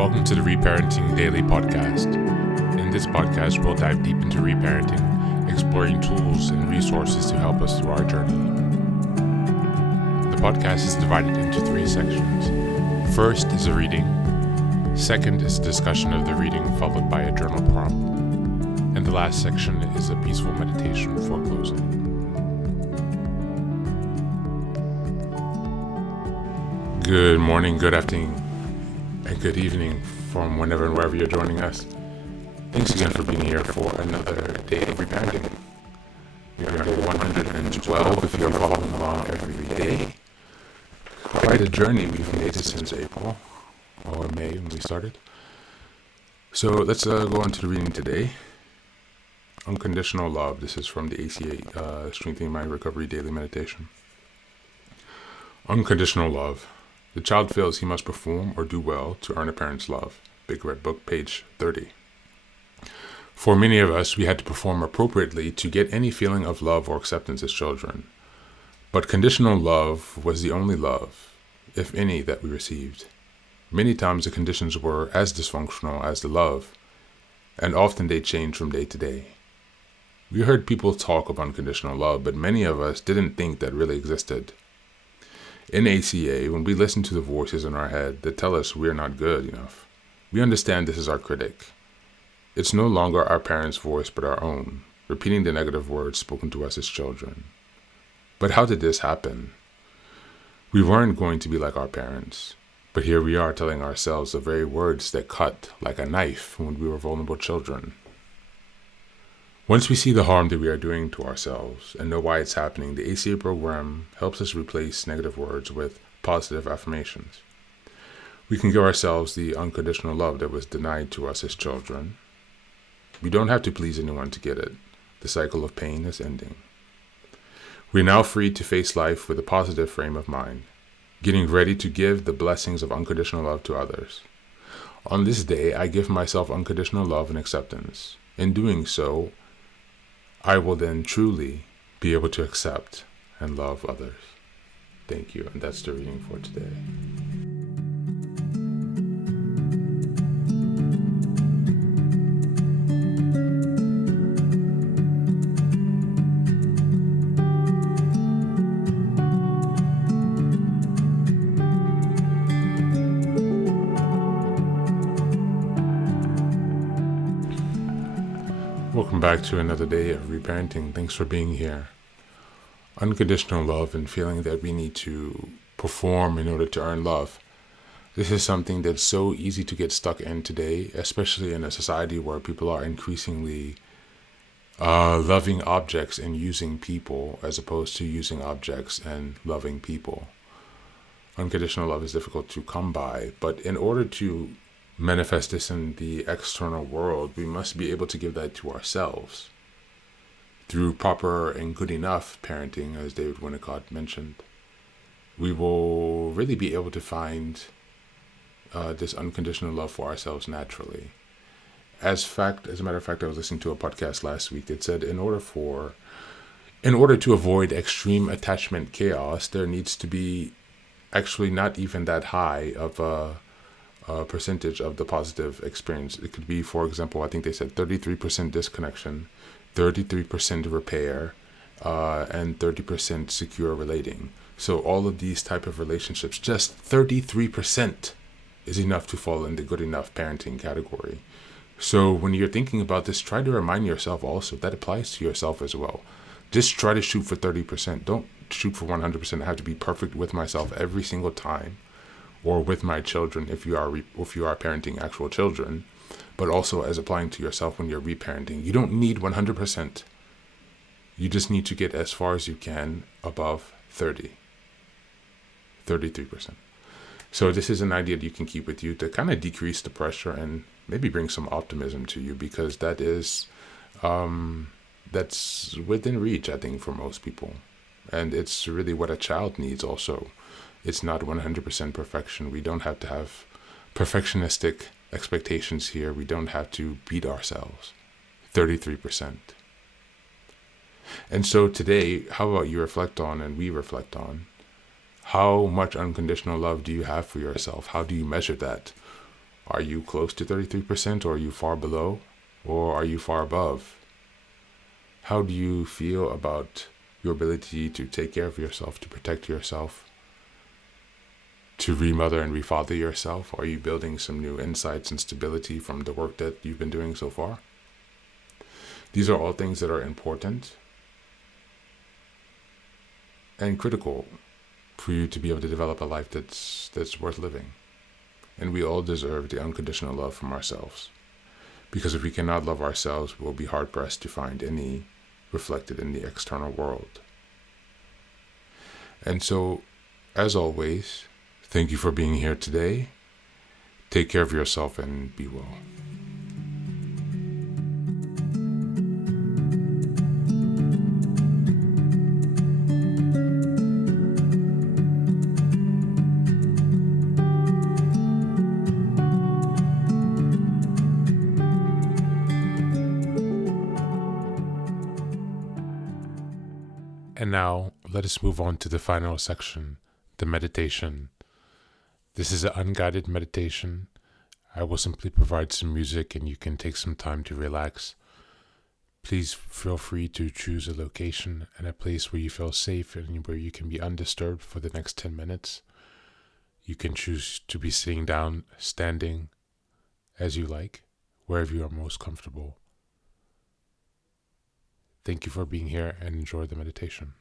Welcome to the Reparenting Daily podcast. In this podcast, we'll dive deep into reparenting, exploring tools and resources to help us through our journey. The podcast is divided into 3 sections. First is a reading. Second is a discussion of the reading, followed by a journal prompt. And the last section is a peaceful meditation for closing. Good morning, good afternoon, and good evening from whenever and wherever you're joining us. Thanks again for being here for another day of reparenting. We are on day 112 if you're following along every day. Quite a journey we've made since April or May when we started. So let's go on to the reading today. Unconditional Love. This is from the ACA Strengthening Mind Recovery Daily Meditation. Unconditional love. The child feels he must perform or do well to earn a parent's love. Big Red Book, page 30. For many of us, we had to perform appropriately to get any feeling of love or acceptance as children. But conditional love was the only love, if any, that we received. Many times the conditions were as dysfunctional as the love, and often they changed from day to day. We heard people talk of unconditional love, but many of us didn't think that really existed. In ACA, when we listen to the voices in our head that tell us we're not good enough, we understand this is our critic. It's no longer our parents' voice but our own, repeating the negative words spoken to us as children. But how did this happen? We weren't going to be like our parents, but here we are telling ourselves the very words that cut like a knife when we were vulnerable children. Once we see the harm that we are doing to ourselves and know why it's happening, the ACA program helps us replace negative words with positive affirmations. We can give ourselves the unconditional love that was denied to us as children. We don't have to please anyone to get it. The cycle of pain is ending. We're now free to face life with a positive frame of mind, getting ready to give the blessings of unconditional love to others. On this day, I give myself unconditional love and acceptance. In doing so, I will then truly be able to accept and love others. Thank you, and that's the reading for today. Welcome back to another day of reparenting. Thanks for being here. Unconditional love and feeling that we need to perform in order to earn love. This is something that's so easy to get stuck in today, especially in a society where people are increasingly loving objects and using people as opposed to using objects and loving people. Unconditional love is difficult to come by, but in order to manifest this in the external world, we must be able to give that to ourselves through proper and good enough parenting, as David Winnicott mentioned. We will really be able to find this unconditional love for ourselves naturally. As a matter of fact, I was listening to a podcast last week that said in order to avoid extreme attachment chaos, there needs to be actually not even that high of a percentage of the positive experience. It could be, for example, I think they said 33% disconnection, 33% repair, and 30% secure relating. So all of these type of relationships, just 33% is enough to fall in the good enough parenting category. So when you're thinking about this, try to remind yourself also that applies to yourself as well. Just try to shoot for 30%. Don't shoot for 100%. I have to be perfect with myself every single time, or with my children if you are parenting actual children, but also as applying to yourself when you're reparenting. You don't need 100%. You just need to get as far as you can above 33%. So this is an idea that you can keep with you to kind of decrease the pressure and maybe bring some optimism to you, because that is that's within reach, I think, for most people. And it's really what a child needs also. It's not 100% perfection. We don't have to have perfectionistic expectations here. We don't have to beat ourselves. 33%. And so today, how about you reflect on, and we reflect on, how much unconditional love do you have for yourself? How do you measure that? Are you close to 33%, or are you far below, or are you far above? How do you feel about your ability to take care of yourself, to protect yourself, to remother and refather yourself? Are you building some new insights and stability from the work that you've been doing so far? These are all things that are important and critical for you to be able to develop a life that's worth living. And we all deserve the unconditional love from ourselves. Because if we cannot love ourselves, we'll be hard-pressed to find any reflected in the external world. And so, as always, thank you for being here today. Take care of yourself and be well. And now, let us move on to the final section, the meditation. This is an unguided meditation. I will simply provide some music and you can take some time to relax. Please feel free to choose a location and a place where you feel safe and where you can be undisturbed for the next 10 minutes. You can choose to be sitting down, standing, as you like, wherever you are most comfortable. Thank you for being here and enjoy the meditation.